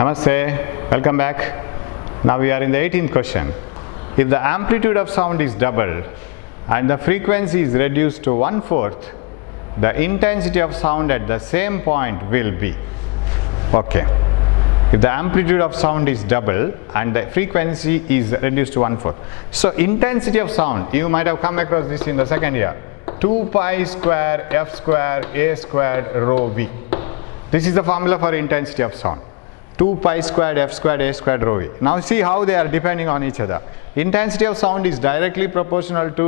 Namaste, welcome back. Now we are in the 18th question. If the amplitude of sound is doubled and the frequency is reduced to 1/4, the intensity of sound at the same point will be. Okay. If the amplitude of sound is doubled and the frequency is reduced to 1/4. So intensity of sound, you might have come across this in the second year. 2 pi square f square a squared rho v. This is the formula for intensity of sound. 2 pi squared f squared a squared rho v. Now see how they are depending on each other. Intensity of sound is directly proportional to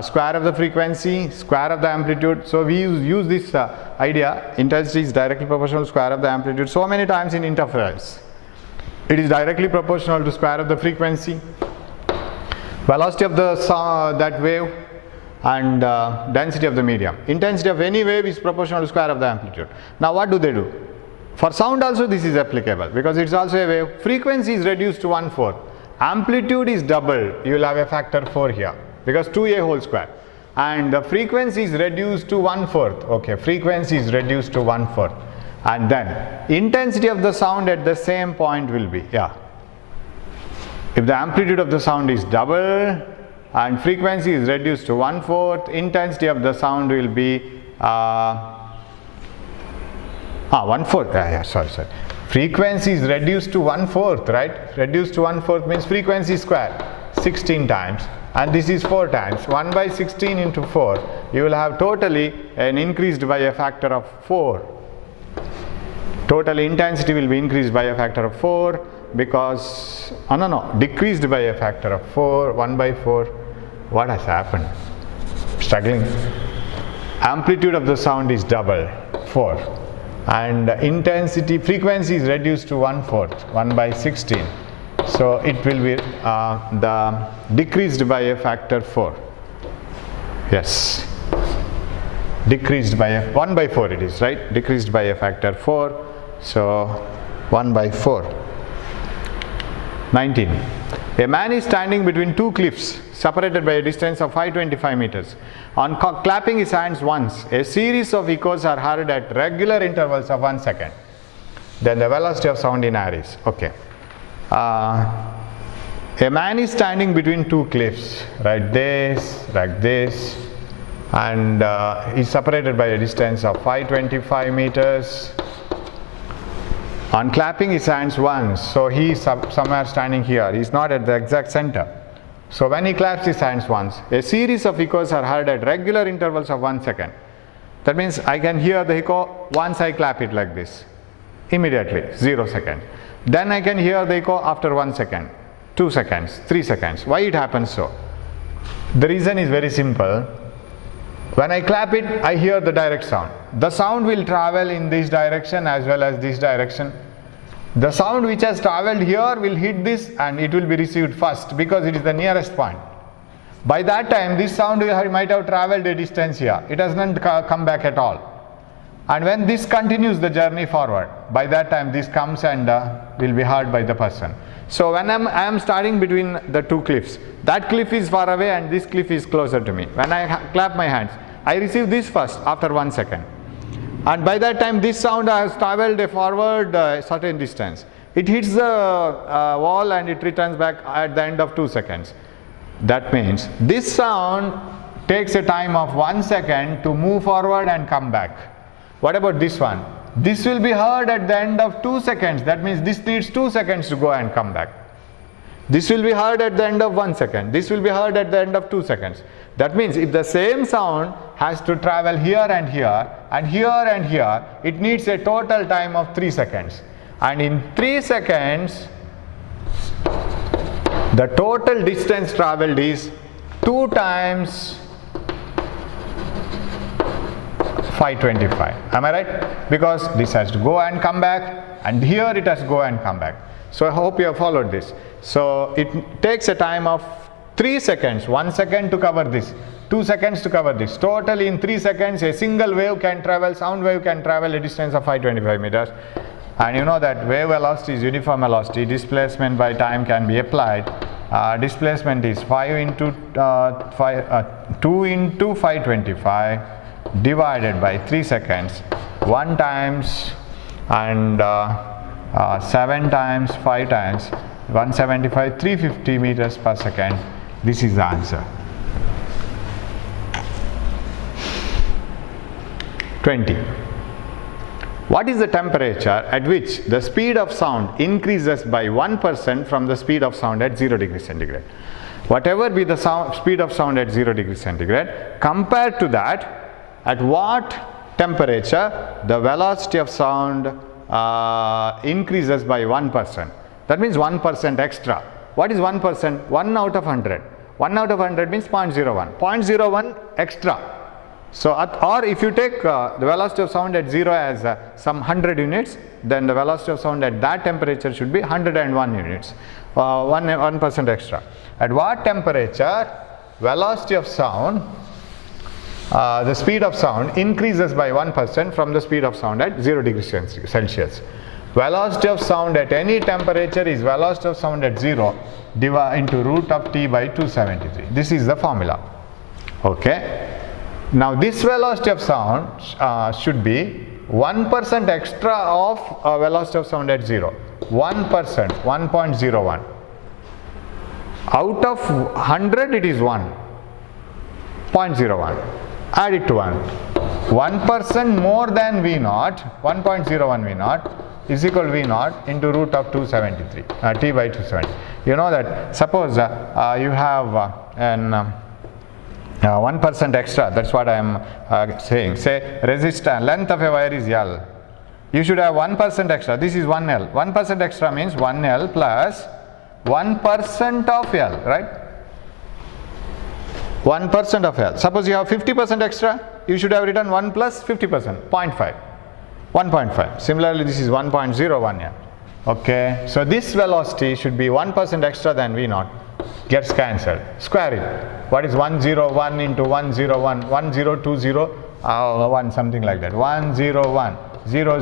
square of the frequency, square of the amplitude. So we use this idea. Intensity is directly proportional to square of the amplitude so many times in interference. It is directly proportional to square of the frequency, velocity of the that wave, and density of the medium. Intensity of any wave is proportional to square of the amplitude. Now what do? For sound also this is applicable because it's also a wave. Frequency is reduced to 1/4. Amplitude is doubled. You will have a factor 4 here because 2a whole square. And the frequency is reduced to 1/4. Okay, frequency is reduced to 1/4. And then intensity of the sound at the same point will be, if the amplitude of the sound is doubled and frequency is reduced to 1/4, intensity of the sound will be 1/4. Sorry. Frequency is reduced to 1/4, right? Reduced to 1/4 means frequency square 16 times, and this is 4 times. 1 by 16 into 4. You will have totally an increased by a factor of 4. Total intensity will be increased by a factor of 4 because decreased by a factor of 4. 1 by 4. What has happened? Struggling. Amplitude of the sound is double 4. And frequency is reduced to 1/4, 1 by 16. So it will be decreased by a factor 4. Yes. Decreased by 1 by 4 it is, right? Decreased by a factor 4. So 1 by 4. 19. A man is standing between two cliffs separated by a distance of 525 meters. On clapping his hands once, a series of echoes are heard at regular intervals of 1 second. Then the velocity of sound in air is, okay. A man is standing between two cliffs, like this, and is separated by a distance of 525 meters. On clapping his hands once, so he is somewhere standing here, he is not at the exact center. So when he claps his hands once, a series of echoes are heard at regular intervals of 1 second. That means I can hear the echo once I clap it like this, immediately, 0 seconds. Then I can hear the echo after 1 second, 2 seconds, 3 seconds. Why it happens so? The reason is very simple. When I clap it, I hear the direct sound. The sound will travel in this direction as well as this direction. The sound which has traveled here will hit this and it will be received first because it is the nearest point. By that time, this sound might have traveled a distance here. It has not come back at all. And when this continues the journey forward, by that time this comes and will be heard by the person. So when I am starting between the two cliffs, that cliff is far away and this cliff is closer to me. When I clap my hands, I receive this first after 1 second. And by that time this sound has traveled forward a certain distance. It hits the wall and it returns back at the end of 2 seconds. That means this sound takes a time of 1 second to move forward and come back. What about this one? This will be heard at the end of 2 seconds. That means this needs 2 seconds to go and come back. This will be heard at the end of 1 second. This will be heard at the end of 2 seconds. That means if the same sound has to travel here and here, and here and here, it needs a total time of 3 seconds. And in 3 seconds, the total distance traveled is 2 times 525. Am I right? Because this has to go and come back, and here it has to go and come back. So I hope you have followed this. So it takes a time of 3 seconds, 1 second to cover this, 2 seconds to cover this. Totally in 3 seconds, a single wave can travel, sound wave can travel a distance of 525 meters. And you know that wave velocity is uniform velocity. Displacement by time can be applied. Displacement is 2 into 525 divided by 3 seconds, 1 times, and 7 times 5 times 175, 350 meters per second. This is the answer. 20. What is the temperature at which the speed of sound increases by 1% from the speed of sound at 0 degrees centigrade? Whatever be the speed of sound at 0 degrees centigrade, compared to that, at what temperature the velocity of sound increases by 1%. That means 1% extra. What is 1%? 1 out of 100. 1 out of 100 means 0.01. 0.01 extra. So, or if you take the velocity of sound at 0 as some 100 units, then the velocity of sound at that temperature should be 101 units, 1% extra. At what temperature velocity of sound, the speed of sound increases by 1% from the speed of sound at 0 degrees Celsius. Velocity of sound at any temperature is velocity of sound at 0 divided into root of t by 273. This is the formula. Okay. Now this velocity of sound should be 1% extra of velocity of sound at 0. 1%, 1.01. Out of 100 it is 1. 0.01. Add it to 1. 1% more than V0, 1.01 V0 is equal to V0 into root of 273, t by 270. You know that suppose you have an 1% extra, that's what I am saying. Say resistance, length of a wire is L. You should have 1% extra. This is 1L. 1% extra means 1L plus 1% of L, right? 1% of L. Suppose you have 50% extra, you should have written 1 plus 50%, 0.5. 1.5. Similarly, this is 1.01 L. Okay, so this velocity should be 1% extra than V0. Gets cancelled. Square it. What is 101 into 101? 1020, 1 something like that. 101, 000,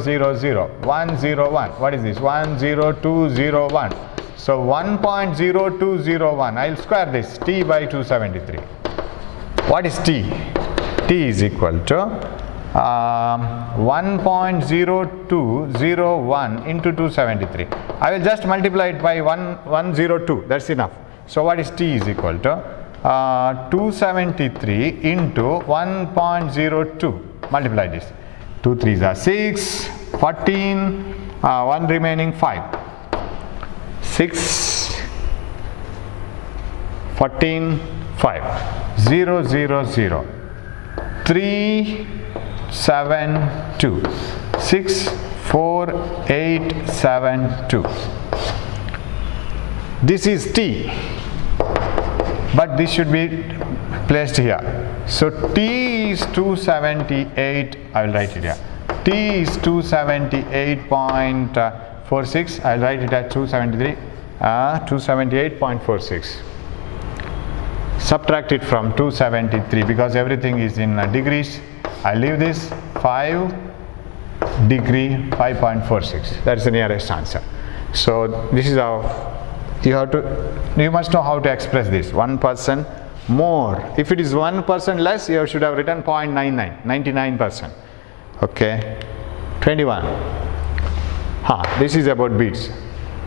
101. What is this? 10201. So 1.0201. I'll square this. T by 273. What is T? T is equal to 1.0201 into 273. I will just multiply it by 102. That's enough. So what is T is equal to 273 into 1.02. Multiply this. 2 3s are 6, 14, 1 remaining 5. 6, 14, 5. 0, 0, 0. 3, 7, 2. 6, 4, 8, 7, 2. This is T, but this should be placed here. So T is 278, I will write it here. T is 278.46, I will write it at 273, 278.46. Subtract it from 273 because everything is in degrees. I leave this 5 degree 5.46. That is the nearest answer. So this is how you must know how to express this. 1% more. If it is 1% less, you should have written 0.99, 99%. Okay. 21. This is about beats.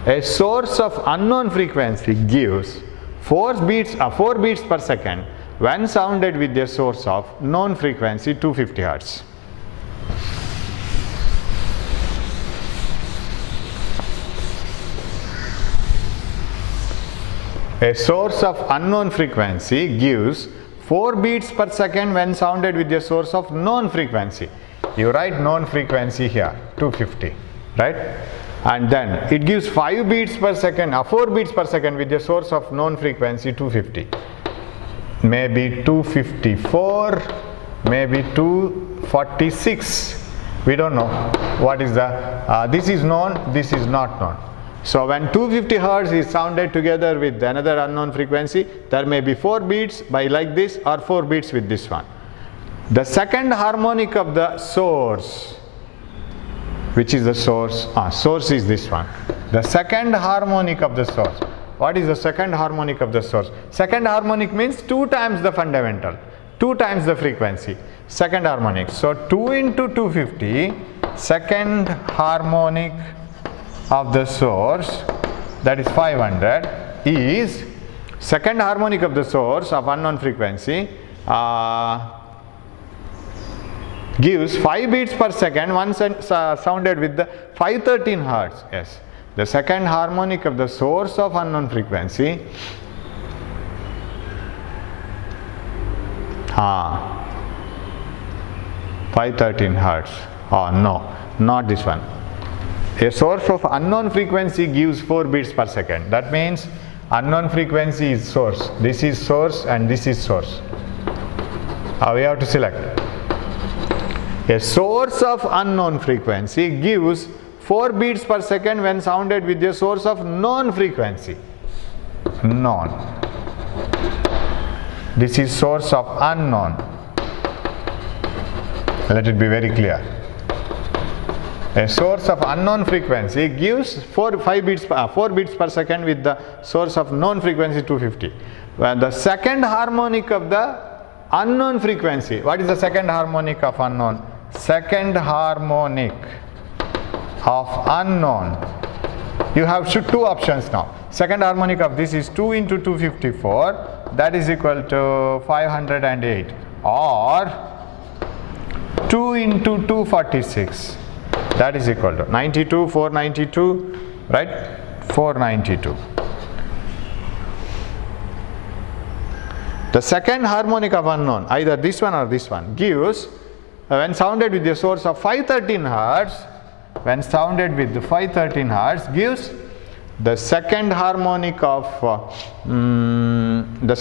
A source of unknown frequency gives 4 beats per second when sounded with a source of known frequency 250 Hz. A source of unknown frequency gives 4 beats per second when sounded with a source of known frequency. You write known frequency here, 250, right? And then it gives 5 beats per second, 4 beats per second with a source of known frequency 250. Maybe 254, maybe 246. We don't know what is the, this is known, this is not known. So when 250 Hz is sounded together with another unknown frequency, there may be 4 beats by like this or 4 beats with this one. The second harmonic of the source, which is the source? Source is this one. The second harmonic of the source. What is the second harmonic of the source? Second harmonic means 2 times the fundamental, 2 times the frequency. Second harmonic. So 2 into 250, second harmonic of the source, that is 500, is second harmonic of the source of unknown frequency gives 5 beats per second once sounded with the 513 hertz. Yes, the second harmonic of the source of unknown frequency 513 hertz. Oh no, not this one. A source of unknown frequency gives 4 beats per second. That means unknown frequency is source. This is source and this is source. We have to select. A source of unknown frequency gives 4 beats per second when sounded with a source of known frequency. Known. This is source of unknown. Let it be very clear. A source of unknown frequency gives 4 beats per second with the source of known frequency 250. When the second harmonic of the unknown frequency, what is the second harmonic of unknown? Second harmonic of unknown. You have two options now. Second harmonic of this is 2 into 254, that is equal to 508, or 2 into 246, that is equal to 92, 492, right? 492. The second harmonic of unknown, either this one or this one, gives, when sounded with the source of 513 hertz, when sounded with the 513 hertz, gives the second harmonic of the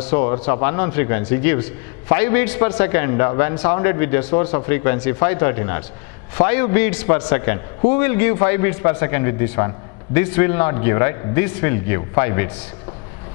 source of unknown frequency gives 5 beats per second when sounded with the source of frequency 513 hertz. 5 beats per second. Who will give 5 beats per second with this one? This will not give, right? This will give 5 beats.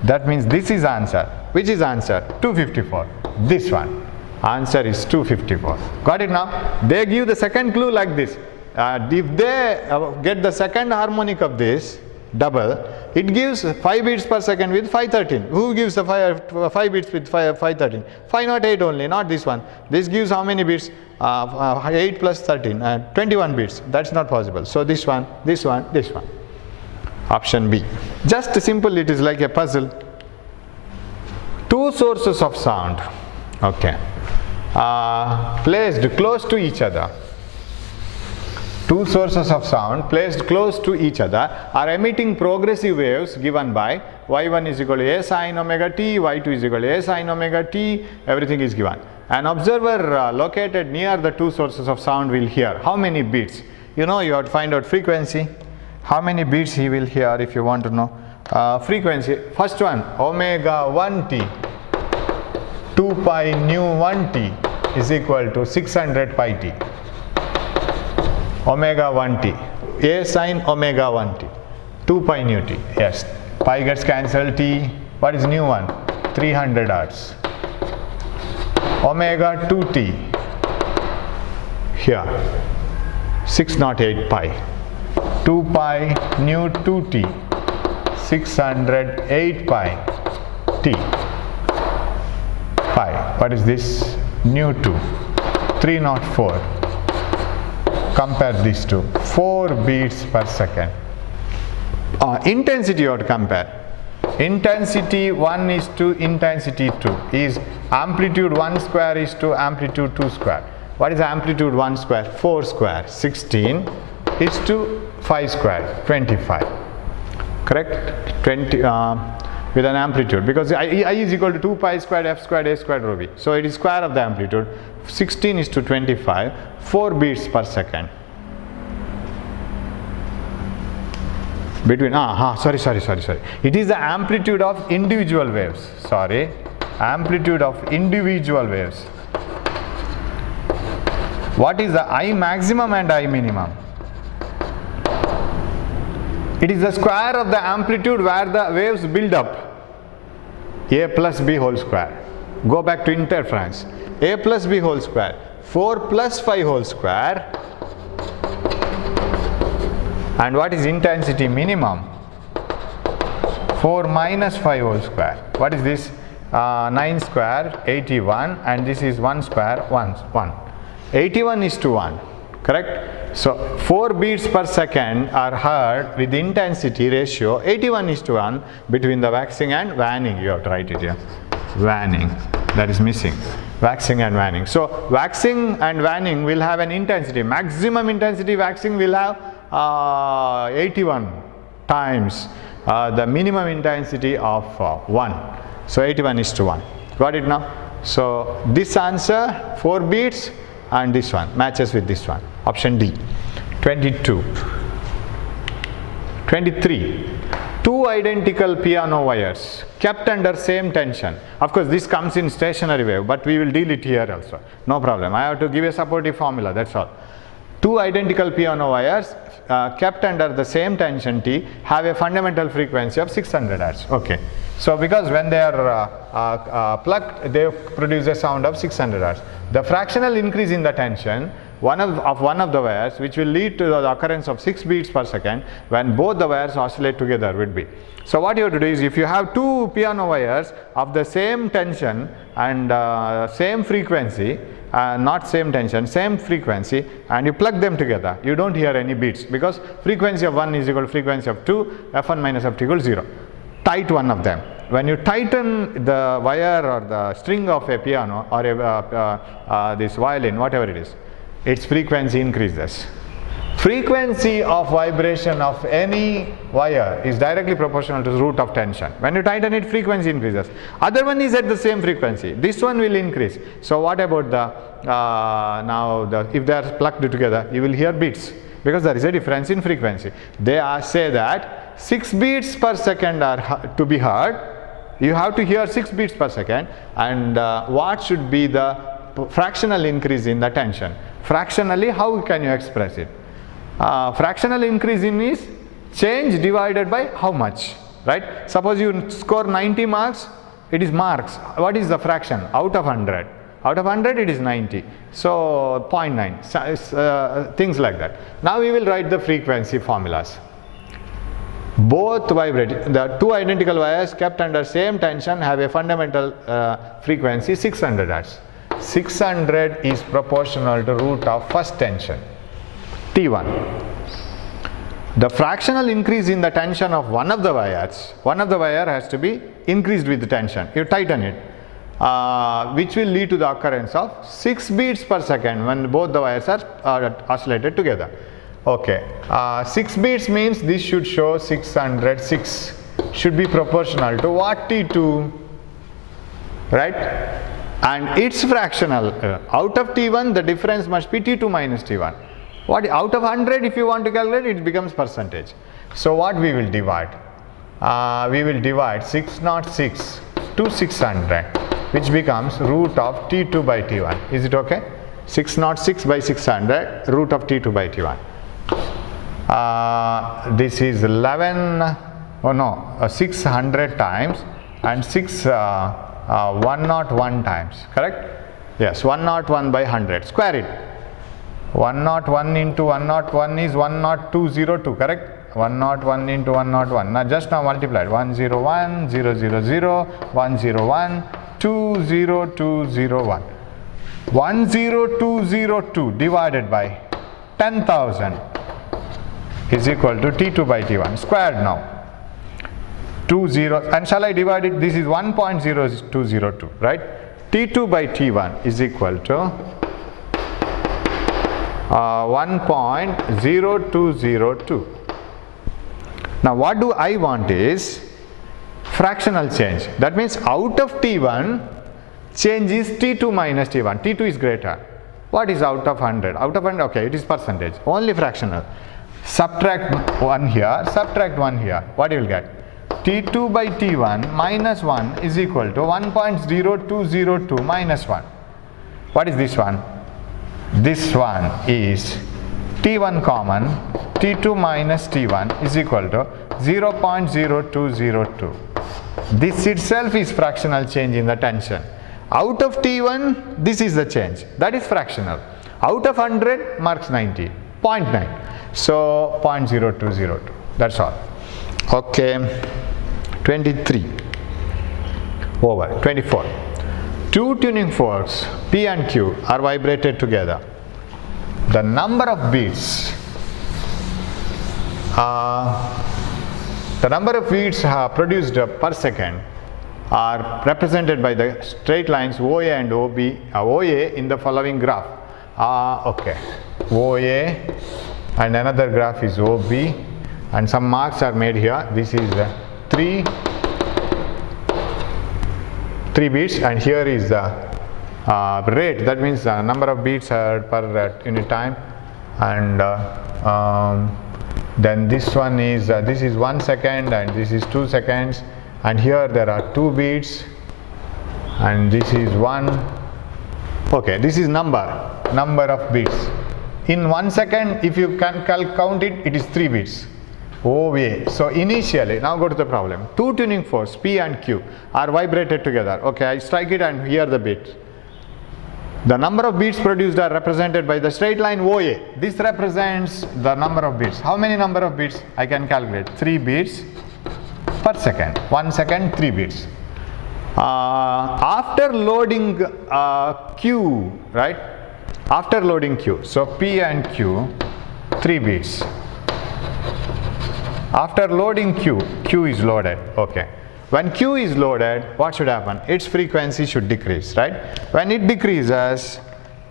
That means this is answer. Which is answer? 254. This one. Answer is 254. Got it now? They give the second clue like this. If they get the second harmonic of this double, it gives 5 beats per second with 513. Who gives the 5 beats with 513? 508 only, not this one. This gives how many beats? 8 plus 13, 21 beats. That's not possible. So this one, this one, this one. Option B. Just simple, it is like a puzzle. Two sources of sound, okay, placed close to each other. Two sources of sound placed close to each other are emitting progressive waves given by y1 is equal to a sin omega t, y2 is equal to a sin omega t, everything is given. An observer located near the two sources of sound will hear how many beats? You know, you have to find out frequency. How many beats he will hear if you want to know. Frequency, first one, omega 1t, 2 pi nu 1t is equal to 600 pi t. Omega 1t, a sin omega 1t, 2 pi nu t. Yes, pi gets cancelled, t, what is nu 1? 300 hertz. Omega 2t, here, 608 pi. 2 pi nu 2t, 608 pi t. Pi, what is this? Nu 2, 304. Compare these two, 4 beats per second. Intensity you have to compare. Intensity 1 is to intensity 2 is amplitude 1 square is to amplitude 2 square. What is amplitude 1 square? 4 square, 16 is to 5 square, 25. Correct? 20 with an amplitude, because I is equal to 2 pi squared f squared a squared rho v. So it is square of the amplitude. 16 is to 25, 4 beats per second. Between, sorry. It is the amplitude of individual waves. Sorry, amplitude of individual waves. What is the I maximum and I minimum? It is the square of the amplitude where the waves build up. A plus b whole square. Go back to interference. A plus b whole square. 4 plus 5 whole square. And what is intensity minimum? 4 minus 5 whole square. What is this? 9 square, 81, and this is 1 square, 1. 81 is to 1. Correct? So 4 beats per second are heard with intensity ratio 81:1 between the waxing and waning. You have to write it here. Waning, that is missing. Waxing and waning. So waxing and waning will have an intensity. Maximum intensity waxing will have 81 times the minimum intensity of 1. So 81:1. Got it now? So this answer 4 beats and this one matches with this one. Option D. 22. 23. 2 identical piano wires kept under same tension. Of course this comes in stationary wave, but we will deal it here also. No problem. I have to give a supportive formula, that's all. 2 identical piano wires kept under the same tension T have a fundamental frequency of 600 Hz. Okay. So because when they are plucked, they produce a sound of 600 Hz. The fractional increase in the tension one of the wires, which will lead to the occurrence of 6 beats per second when both the wires oscillate together, would be. So what you have to do is, if you have 2 piano wires of the same tension and same frequency, not same tension, same frequency, and you plug them together, you don't hear any beats, because frequency of 1 is equal to frequency of 2, f1 minus f2 equals 0. Tight one of them. When you tighten the wire or the string of a piano or this violin, whatever it is, its frequency increases. Frequency of vibration of any wire is directly proportional to the root of tension. When you tighten it, frequency increases. Other one is at the same frequency. This one will increase. So what about if they are plugged together, you will hear beats, because there is a difference in frequency. They say that 6 beats per second are to be heard. You have to hear 6 beats per second, and what should be the fractional increase in the tension? Fractionally, how can you express it? Fractional increase in is change divided by how much, right? Suppose you score 90 marks, it is marks. What is the fraction? Out of 100. Out of 100 it is 90. So 0.9, things like that. Now we will write the frequency formulas. Both vibrate. The 2 identical wires kept under same tension have a fundamental frequency 600 Hz. 600 is proportional to root of first tension, T1. The fractional increase in the tension of one of the wires, one of the wire has to be increased with the tension. You tighten it, which will lead to the occurrence of 6 beats per second when both the wires are oscillated together. Okay, 6 beats means this should show 606, should be proportional to what? T2, right? And its fractional, out of T1 the difference must be T2 minus T1. What out of 100, if you want to calculate, it becomes percentage. So what we will divide? We will divide 606 to 600, which becomes root of T2 by T1. Is it okay? 606 by 600, root of T2 by T1. This is 600 times and 101 times, correct? Yes, 101 by 100. Square it. 101 into 101 is 10202, correct? 101 into 101. Now just now multiplied. 101, 000, 101, 20201. 10202 divided by 10,000 is equal to T2 by T1. Squared now. 20, and shall I divide it? This is 1.0202, right? T2 by T1 is equal to 1.0202. Now what do I want is fractional change. That means out of T1 change is T2 minus T1. T2 is greater. What is out of 100? Out of 100, okay, it is percentage. Only fractional. Subtract 1 here, subtract 1 here. What you will get? T2 by T1 minus 1 is equal to 1.0202 minus 1. What is this one? This one is T1 common, T2 minus T1 is equal to 0.0202. This itself is fractional change in the tension. Out of T1, this is the change. That is fractional. Out of 100, marks 90. 0.9. So 0.0202. That's all. Okay. 23. Over. 24. 2 tuning forks P and Q are vibrated together. the number of beats produced per second are represented by the straight lines OA and OA in the following graph. Okay, OA and another graph is OB, and some marks are made here. This is 3 beats, and here is the rate, that means the number of beats per unit time, and then this one is this is 1 second and this is 2 seconds, and here there are 2 beats and this is 1. Okay, this is number of beats in 1 second. If you can count it, it is 3 beats. OA. So initially, now go to the problem. 2 tuning forks P and Q are vibrated together. Okay, I strike it and hear the beat. The number of beats produced are represented by the straight line OA. This represents the number of beats. How many number of beats? I can calculate 3 beats per second. 1 second, 3 beats. After loading Q, right? After loading Q, so P and Q, 3 beats. After loading Q is loaded. Okay. When Q is loaded, what should happen? Its frequency should decrease, right? When it decreases,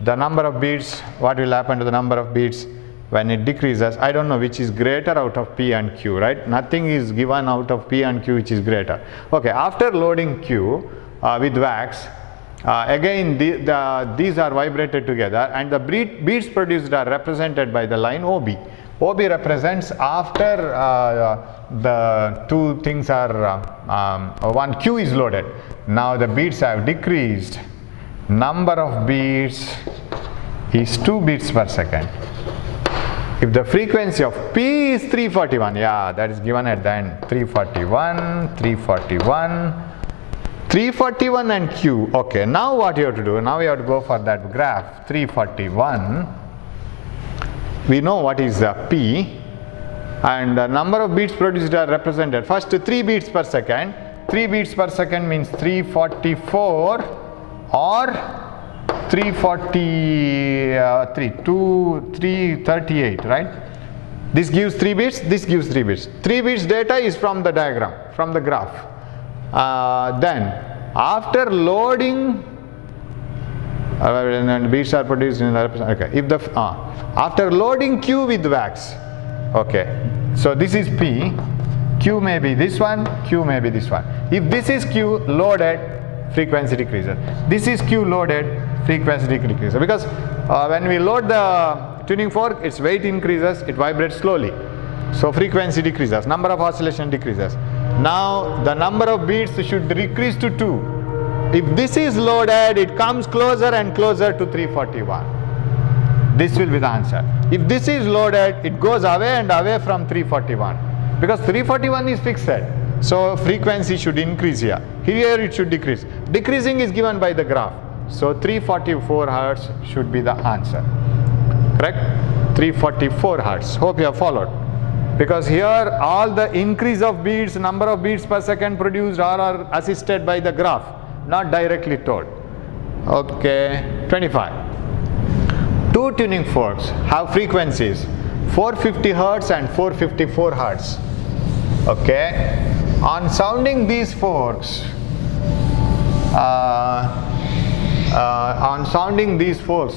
the number of beats, what will happen to the number of beats? When it decreases, I don't know which is greater out of P and Q, right? Nothing is given out of P and Q which is greater. Okay, after loading Q with wax, again these are vibrated together, and the beats produced are represented by the line OB. OB represents after the 2 things are, one Q is loaded. Now the beats have decreased. Number of beats is 2 beats per second. If the frequency of P is 341, yeah, that is given at the end, 341 and Q. Okay, now what you have to do? Now you have to go for that graph, 341. We know what is P, and the number of beats produced are represented. First 3 beats per second. 3 beats per second means 344 or 338, right? This gives 3 beats, this gives 3 beats. 3 beats data is from the diagram, from the graph. Then after loading, and beats are produced in the, okay, if the after loading Q with wax, okay, so this is P, Q may be this one, Q may be this one. If this is Q loaded, frequency decreases. This is Q loaded, frequency decreases, because when we load the tuning fork, its weight increases, it vibrates slowly, so frequency decreases, number of oscillation decreases. Now the number of beats should decrease to 2. If this is loaded, it comes closer and closer to 341. This will be the answer. If this is loaded, it goes away and away from 341, because 341 is fixed. So frequency should increase here. Here it should decrease. Decreasing is given by the graph. So 344 Hertz should be the answer. Correct? 344 Hertz. Hope you have followed. Because here all the increase of beats, number of beats per second produced are assisted by the graph, not directly told. Okay, 25. 2 tuning forks have frequencies 450 Hertz and 454 Hertz. Okay, on sounding these forks,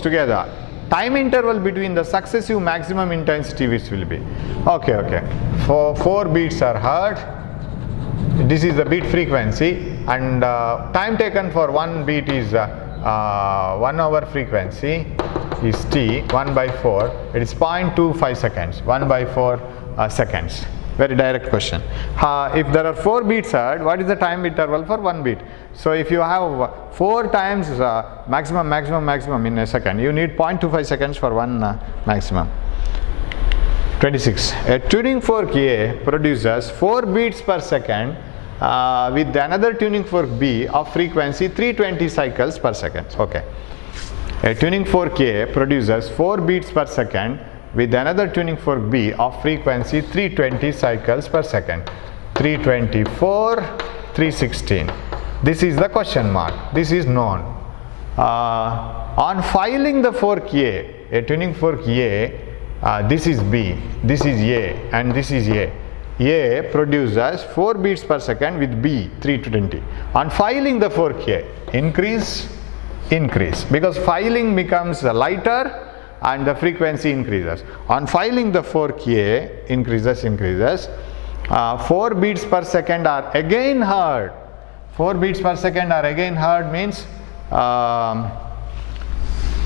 together, time interval between the successive maximum intensity which will be, okay, for 4 beats are heard. This is the beat frequency, and time taken for 1 beat is 1 hour frequency is T, 1 by 4, it is 0.25 seconds, 1 by 4 seconds. Very direct question. If there are 4 beats heard, what is the time interval for 1 beat? So if you have 4 times maximum in a second, you need 0.25 seconds for 1 maximum. 26. A tuning fork A produces 4 beats per second with another tuning fork B of frequency 320 cycles per second. Okay. A tuning fork A produces 4 beats per second with another tuning fork B of frequency 320 cycles per second. 324, 316. This is the question mark. This is known. On filing the fork A, A tuning fork A, this is B, this is A, and this is A. A produces 4 beats per second with B 320. On filing the fork A, increase, because filing becomes lighter and the frequency increases. On filing the fork A, increases. 4 beats per second are again heard. 4 beats per second are again heard means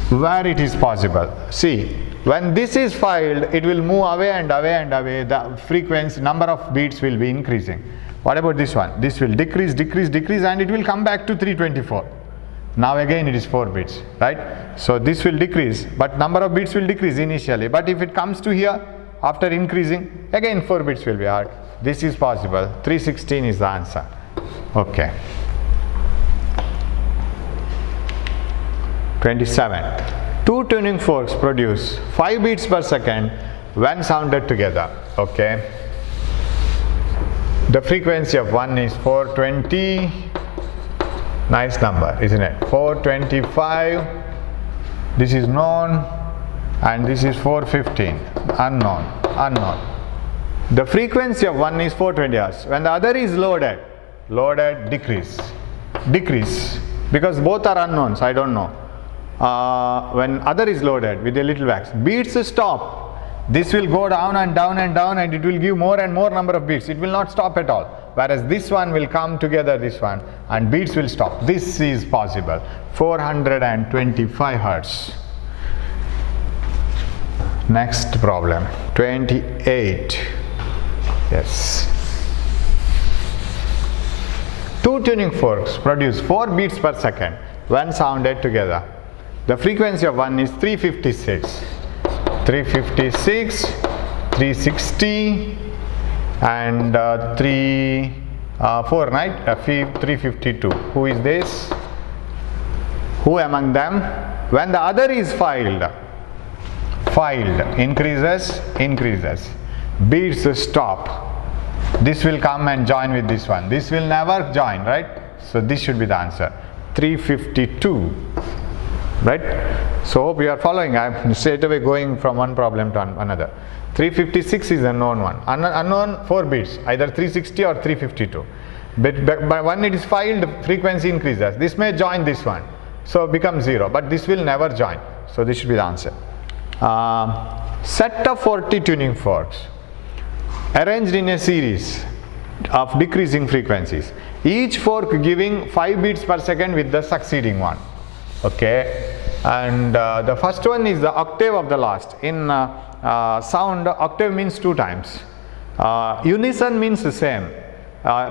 where it is possible. See, when this is filed, it will move away and away and away. The frequency, number of beats will be increasing. What about this one? This will decrease, and it will come back to 324. Now again it is 4 beats, right? So this will decrease, but number of beats will decrease initially. But if it comes to here, after increasing, again 4 beats will be heard. This is possible. 316 is the answer. Okay. 27. 2 tuning forks produce 5 beats per second when sounded together. Okay. The frequency of one is 420. Nice number, isn't it? 425. This is known, and this is 415. Unknown. The frequency of one is 420 Hz. When the other is loaded, decrease, because both are unknowns. I don't know. When other is loaded with a little wax, beats stop. This will go down and down and down, and it will give more and more number of beats. It will not stop at all. Whereas this one will come together, this one, and beats will stop. This is possible. 425 Hz. Next problem. 28. Yes. 2 tuning forks produce 4 beats per second when sounded together. The frequency of one is 356, 360, and 4, right? 352. Who is this? Who among them? When the other is filed, increases. Beats stop. This will come and join with this one. This will never join, right? So this should be the answer. 352. Right? So hope you are following. I am straight away going from one problem to another. 356 is a known one. Unknown 4 beats, either 360 or 352. But when it is filed, frequency increases. This may join this one, so becomes 0. But this will never join. So this should be the answer. Set of 40 tuning forks arranged in a series of decreasing frequencies. Each fork giving 5 beats per second with the succeeding one. Okay, and the first one is the octave of the last. In sound, octave means 2 times. Unison means the same.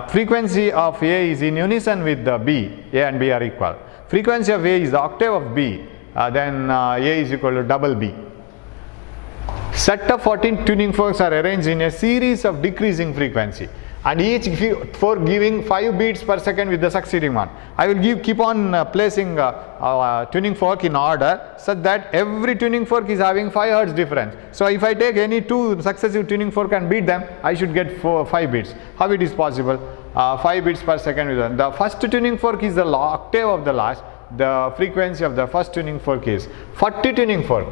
Frequency of A is in unison with the B. A and B are equal. Frequency of A is the octave of B. Then A is equal to double B. Set of 14 tuning forks are arranged in a series of decreasing frequency, and each fork giving 5 beats per second with the succeeding one. I will keep on placing tuning fork in order such that every tuning fork is having 5 Hz difference. So if I take any 2 successive tuning fork and beat them, I should get 5 beats. How it is possible? 5 beats per second with one. The first tuning fork is the octave of the last. The frequency of the first tuning fork is 40 tuning fork,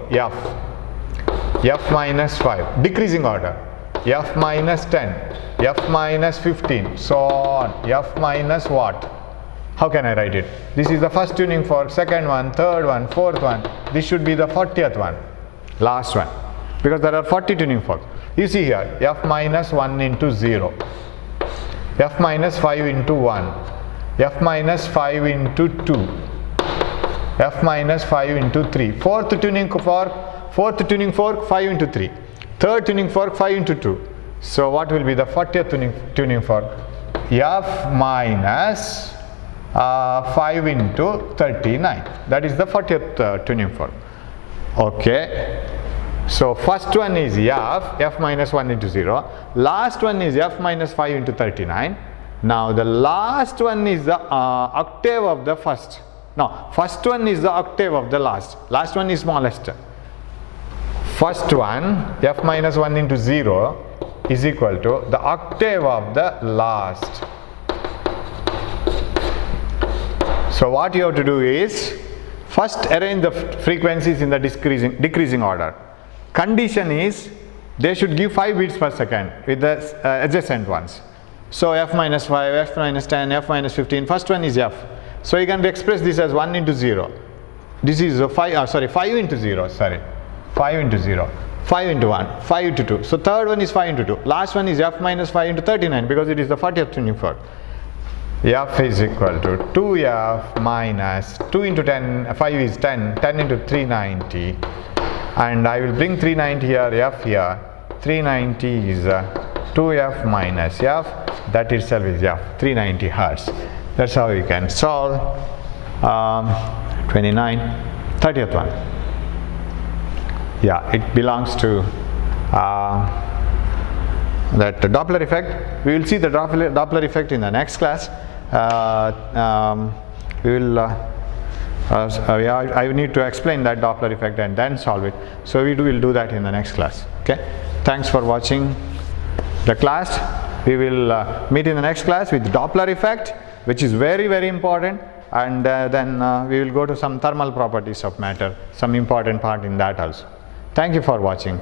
F minus 5, decreasing order, F minus 10, F minus 15, so on, F minus what? How can I write it? This is the first tuning fork, second one, third one, fourth one. This should be the 40th one, last one, because there are 40 tuning forks. You see here, F minus 1 into 0, F minus 5 into 1, F minus 5 into 2, F minus 5 into 3. Fourth tuning fork, 5 into 3. Third tuning fork, 5 into 2. So what will be the 40th tuning fork? F minus 5 into 39. That is the 40th tuning fork. Okay. So first one is F minus 1 into 0. Last one is F minus 5 into 39. Now the last one is the octave of the first. No, first one is the octave of the last. Last one is smallest. First one, F minus 1 into 0 is equal to the octave of the last. So what you have to do is First arrange the frequencies in the decreasing order. Condition is they should give 5 beats per second with the adjacent ones. So f minus 5, f minus 10, f minus 15, first one is f. So you can express this as 1 into 0. This is 5 into 0, 5 into 0, 5 into 1, 5 into 2. So third one is 5 into 2. Last one is f minus 5 into 39 because it is the 40th tuning fork. F is equal to 2f minus 2 into 10, 5 is 10, 10 into 390, and I will bring 390 here, f here, 390 is 2f minus f, that itself is f, 390 hertz. That's how you can solve 29, 30th one. Yeah, it belongs to that Doppler effect. We will see the Doppler effect in the next class. We will I need to explain that Doppler effect and then solve it. So we will do that in the next class. Okay. Thanks for watching the class. We will meet in the next class with Doppler effect, which is very, very important, and then we will go to some thermal properties of matter, some important part in that also. Thank you for watching.